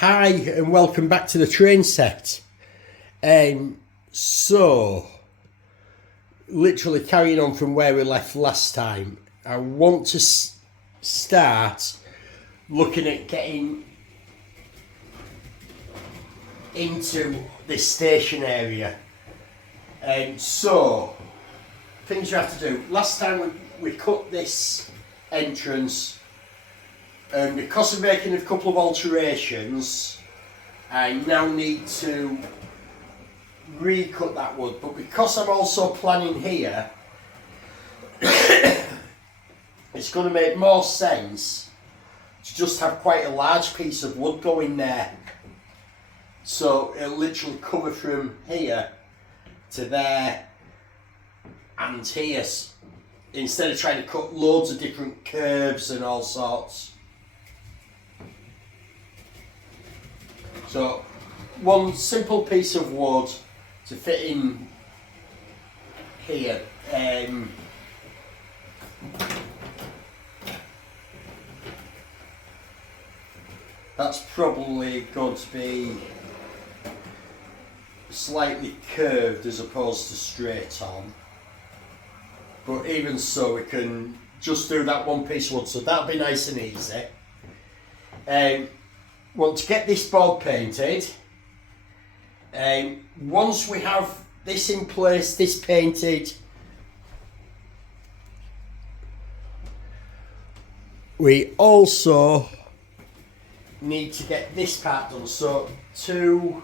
Hi and welcome back to the train set. So, literally carrying on from where we left last time, I want to start looking at getting into this station area. So, things you have to do. Last time we cut this entrance. Because of making a couple of alterations, I now need to recut that wood. But because I'm also planning here, it's going to make more sense to just have quite a large piece of wood going there. So it'll literally cover from here to there and here, instead of trying to cut loads of different curves and all sorts. So, one simple piece of wood to fit in here. That's probably going to be slightly curved as opposed to straight on. But even so, we can just do that one piece of wood, so that'll be nice and easy. Want to get this board painted. Once we have this in place, this painted, we also need to get this part done. So to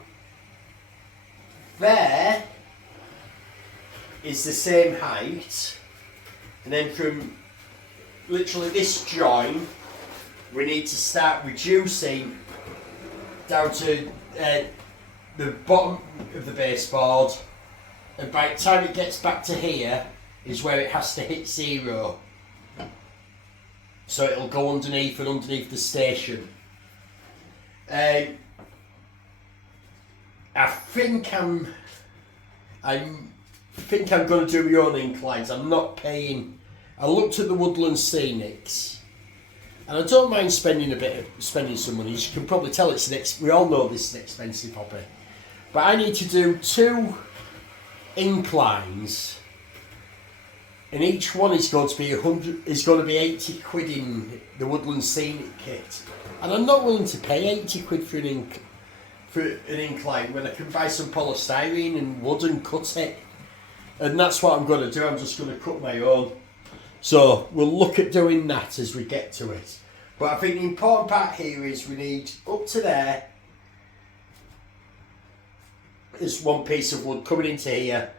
there is the same height, and then from literally this join we need to start reducing down to the bottom of the baseboard, and by the time it gets back to here is where it has to hit zero, so it'll go underneath the station. I think I'm going to do my own inclines. I'm not paying. I looked at the Woodland Scenics. And I don't mind spending some money. As you can probably tell, we all know this is an expensive hobby. But I need to do 2 inclines, and each one is going to be 80 quid in the Woodland Scenic kit. And I'm not willing to pay 80 quid for an incline when I can buy some polystyrene and wood and cut it. And that's what I'm going to do. I'm just going to cut my own. So we'll look at doing that as we get to it. But I think the important part here is we need up to there is one piece of wood coming into here.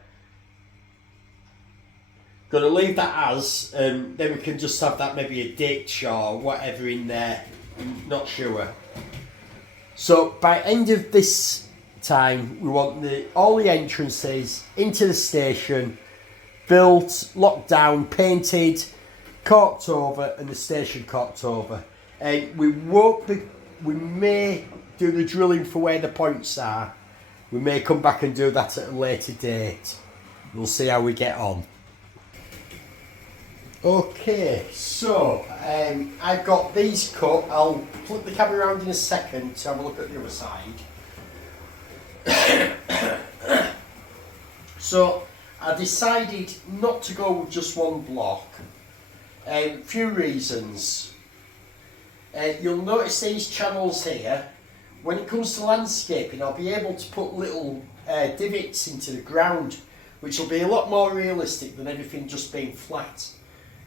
Going to leave that as, then we can just have that maybe a ditch or whatever in there. I'm not sure. So by end of this time, we want all the entrances into the station built, locked down, painted, corked over, and the station corked over. We may do the drilling for where the points are. We may come back and do that at a later date. We'll see how we get on. Okay, so I've got these cut. I'll flip the camera around in a second to have a look at the other side. So I decided not to go with just one block. Few reasons. You'll notice these channels here. When it comes to landscaping, I'll be able to put little divots into the ground, which will be a lot more realistic than everything just being flat,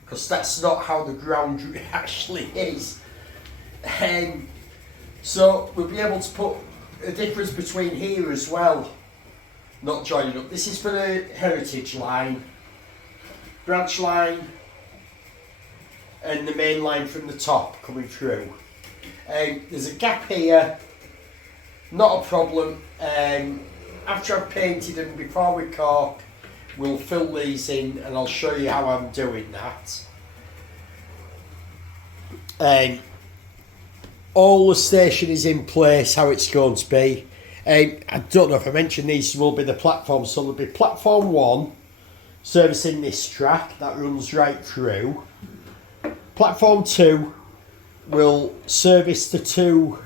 because that's not how the ground actually is. So we'll be able to put a difference between here as well, not joining up. This is for the heritage line, branch line, and the main line from the top coming through. There's a gap here, not a problem. After I've painted them, before we cork, we'll fill these in and I'll show you how I'm doing that. All the station is in place, how it's going to be. I don't know if I mentioned these will be the platforms, so there'll be platform 1 servicing this track that runs right through. Platform 2 will service the 2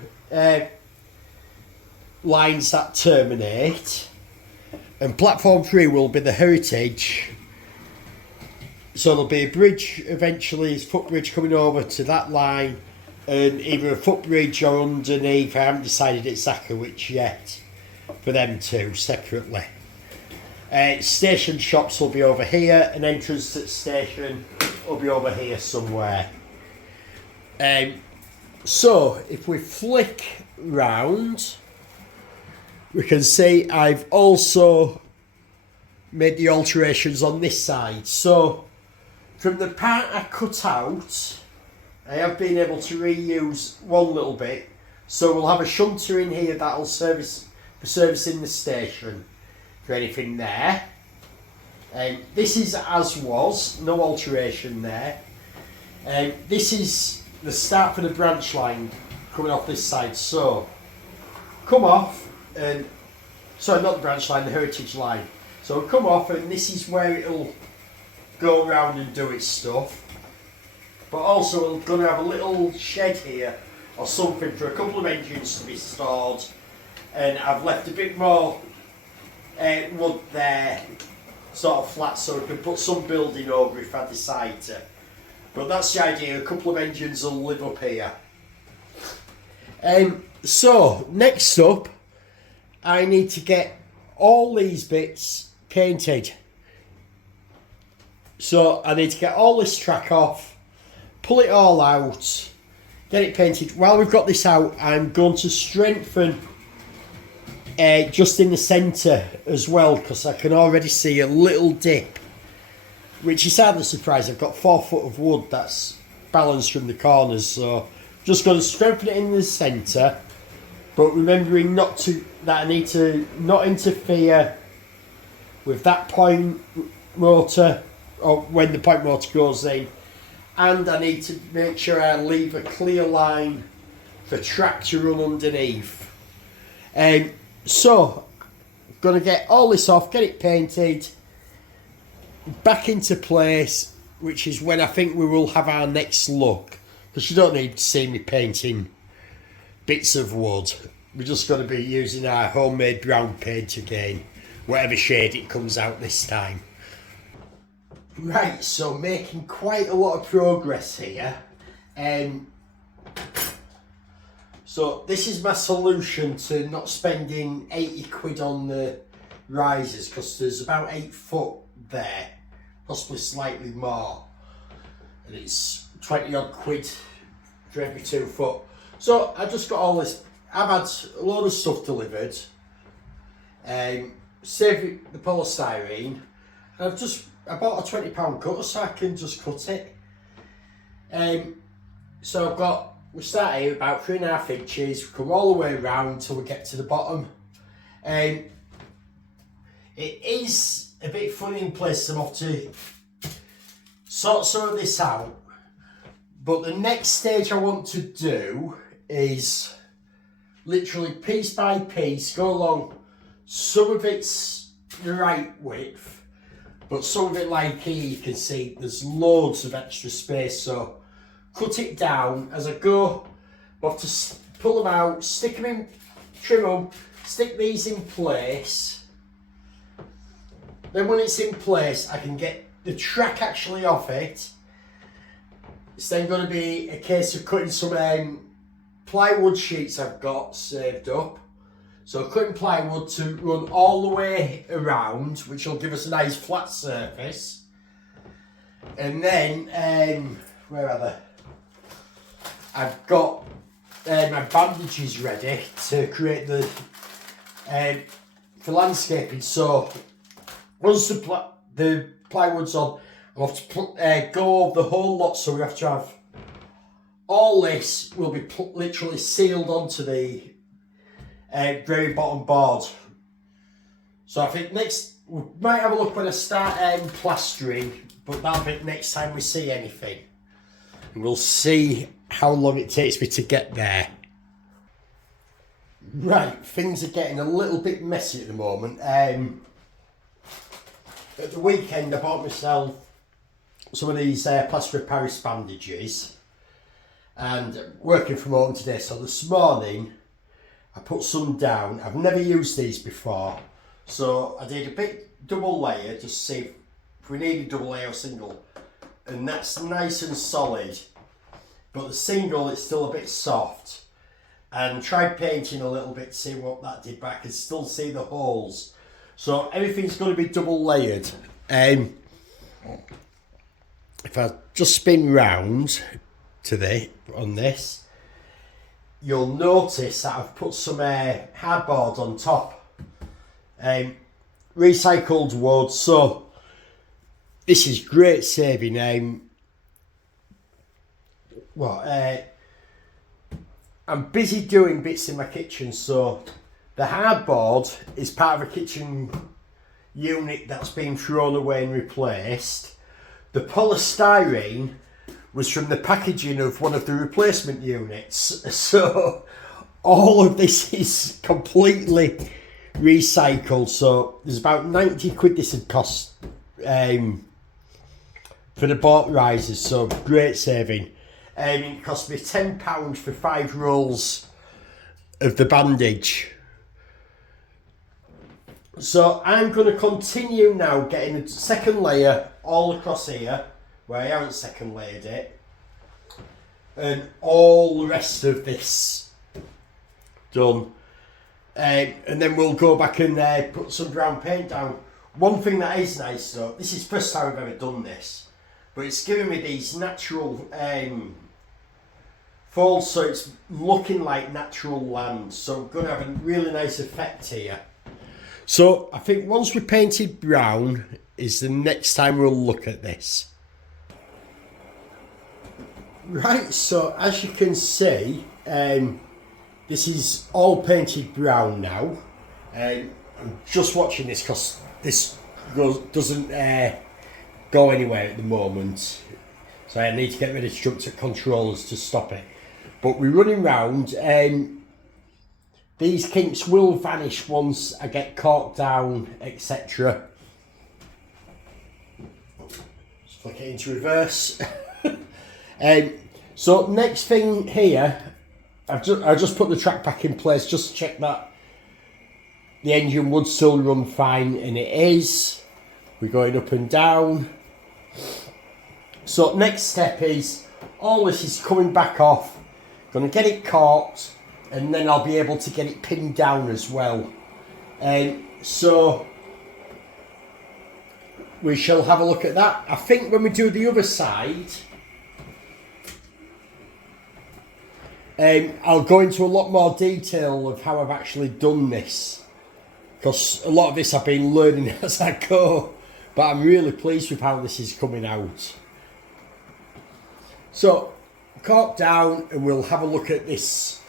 lines that terminate, and platform 3 will be the heritage. So there'll be a bridge eventually, his footbridge coming over to that line, and either a footbridge or underneath. I haven't decided exactly which yet for them two separately. Station shops will be over here, an entrance to the station will be over here somewhere. So if we flick round, we can see I've also made the alterations on this side. So from the part I cut out, I have been able to reuse one little bit. So we'll have a shunter in here that'll service for servicing the station for anything there. This is as was, no alteration there. This is the start for the branch line coming off this side. So come off, and sorry, not the branch line, the heritage line. So it'll come off, and this is where it'll go around and do its stuff. But also we're going to have a little shed here or something for a couple of engines to be stored, and I've left a bit more wood there, sort of flat, so we can put some building over if I decide to. But that's the idea, a couple of engines will live up here. So next up, I need to get all these bits painted. So I need to get all this track off, pull it all out, get it painted. While we've got this out, I'm going to strengthen just in the centre as well, because I can already see a little dip, which is hardly surprised. I've got 4 foot of wood that's balanced from the corners, so just going to strengthen it in the centre, but remembering that I need to not interfere with that point motor, or when the point motor goes in, and I need to make sure I leave a clear line for track to run underneath. So I'm going to get all this off, get it painted, back into place, which is when I think we will have our next look, because you don't need to see me painting bits of wood. We're just going to be using our homemade brown paint again, whatever shade it comes out this time. Right, so making quite a lot of progress here. So this is my solution to not spending 80 quid on the risers, because there's about 8 foot there, possibly slightly more, and it's 20 odd quid for every 2 foot. So I just got all this. I've had a load of stuff delivered, save the polystyrene, and I bought a £20 cutter so I can just cut it. So we start here about 3.5 inches, we come all the way around till we get to the bottom. It is a bit funny in places. I'm off to sort some of this out, but the next stage I want to do is literally piece by piece go along. Some of it's the right width, but some of it, like here you can see there's loads of extra space, so cut it down as I go. I have to pull them out, stick them in, trim them, stick these in place. Then when it's in place, I can get the track actually off it. It's then going to be a case of cutting some plywood sheets I've got saved up. So cutting plywood to run all the way around, which will give us a nice flat surface. And then, where are they? I've got my bandages ready to create the for landscaping. So once the plywood's on, I'll have to go over the whole lot. So we have to have all this will be literally sealed onto the very bottom board. So I think next we might have a look when I start plastering, but that'll be next time we see anything. And we'll see how long it takes me to get there. Right, things are getting a little bit messy at the moment. At the weekend I bought myself some of these plaster of Paris bandages, and working from home today, so this morning I put some down. I've never used these before, so I did a bit double layer, just see if we need a double layer or single, and that's nice and solid, but the single it's still a bit soft. And tried painting a little bit to see what that did, but I can still see the holes. So everything's going to be double layered. If I just spin round to on this, you'll notice that I've put some hardboard on top. Recycled wood, so this is great saving. I'm busy doing bits in my kitchen, so the hardboard is part of a kitchen unit that's been thrown away and replaced. The polystyrene was from the packaging of one of the replacement units, so all of this is completely recycled. So there's about 90 quid this would cost for the boat risers, so great saving. It cost me £10 for 5 rolls of the bandage. So I'm going to continue now getting a second layer all across here, where I haven't second layered it, and all the rest of this done. And then we'll go back and put some brown paint down. One thing that is nice though, this is the first time I've ever done this, but it's giving me these natural folds, so it's looking like natural land, so I'm going to have a really nice effect here. So I think once we painted brown is the next time we'll look at this. Right, so as you can see, this is all painted brown now. I'm just watching this because this doesn't go anywhere at the moment, so I need to get rid of structure controllers to stop it. But we're running round, and these kinks will vanish once I get corked down, etc. Just flick it into reverse. So next thing here, I just put the track back in place just to check that the engine would still run fine, and it is. We're going up and down. So next step is all this is coming back off. Going to get it corked, and then I'll be able to get it pinned down as well. So we shall have a look at that. I think when we do the other side, I'll go into a lot more detail of how I've actually done this, because a lot of this I've been learning as I go, but I'm really pleased with how this is coming out. So cork down, and we'll have a look at this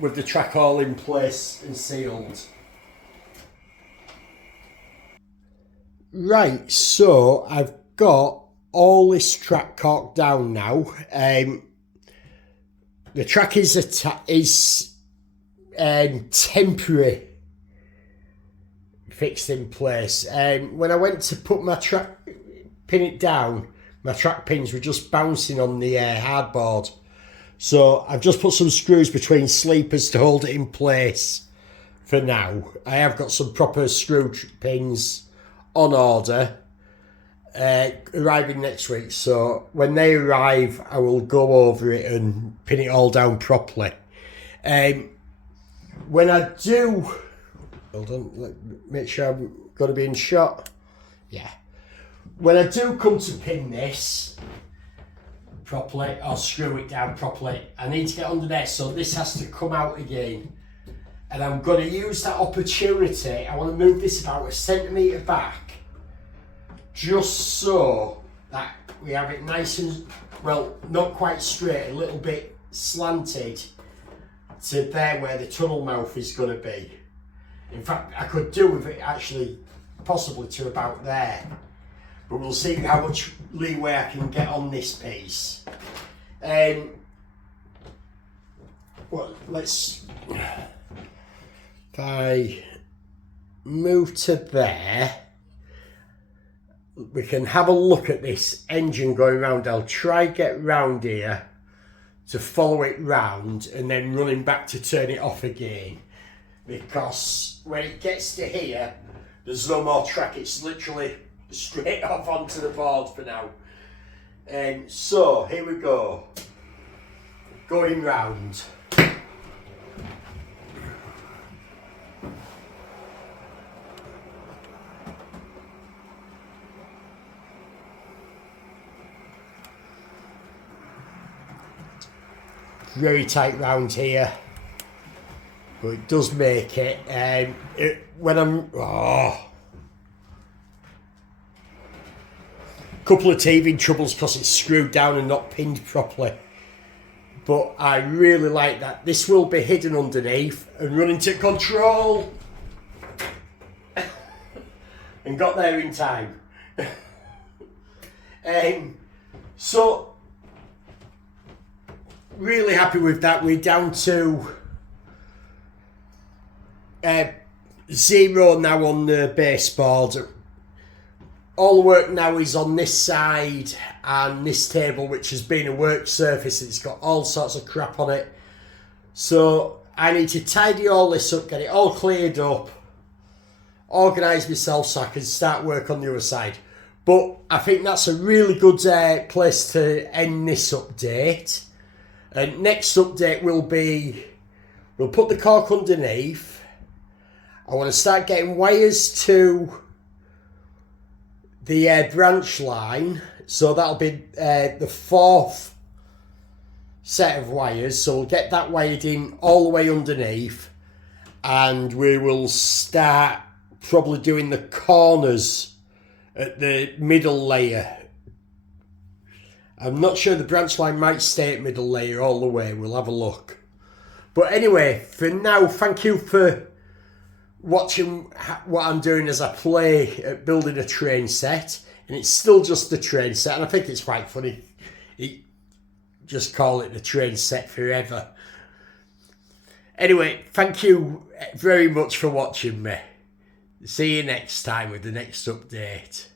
with the track all in place and sealed. Right, so I've got all this track corked down now. The track is temporary fixed in place. When I went to put my pin it down, my track pins were just bouncing on the hardboard. So I've just put some screws between sleepers to hold it in place for now. I have got some proper screw pins on order arriving next week. So when they arrive, I will go over it and pin it all down properly. When I do, hold on, make sure I've got to be in shot. Yeah. When I do come to pin this properly, or screw it down properly, I need to get under there, so this has to come out again. And I'm going to use that opportunity. I want to move this about 1 centimetre back, just so that we have it nice and, well, not quite straight, a little bit slanted to there where the tunnel mouth is going to be. In fact, I could do with it actually possibly to about there. But we'll see how much leeway I can get on this piece. Well, let's, if I move to there, we can have a look at this engine going round. I'll try get round here to follow it round and then running back to turn it off again, because when it gets to here there's no more track, it's literally straight off onto the board for now. And so here we go, going round. Very tight round here, but it does make it. When I'm couple of teething troubles because it's screwed down and not pinned properly, but I really like that. This will be hidden underneath and running to control, and got there in time. So really happy with that. We're down to 0 now on the baseboard. All the work now is on this side and this table, which has been a work surface. It's got all sorts of crap on it. So I need to tidy all this up, get it all cleared up, organise myself so I can start work on the other side. But I think that's a really good place to end this update. And next update will be, we'll put the cork underneath. I want to start getting wires to the branch line. So that'll be the 4th set of wires. So we'll get that wired in all the way underneath. And we will start probably doing the corners at the middle layer. I'm not sure, the branch line might stay at middle layer all the way. We'll have a look. But anyway, for now, thank you for watching what I'm doing as I play at building a train set. And it's still just the train set. And I think it's quite funny. Just call it the train set forever. Anyway, thank you very much for watching me. See you next time with the next update.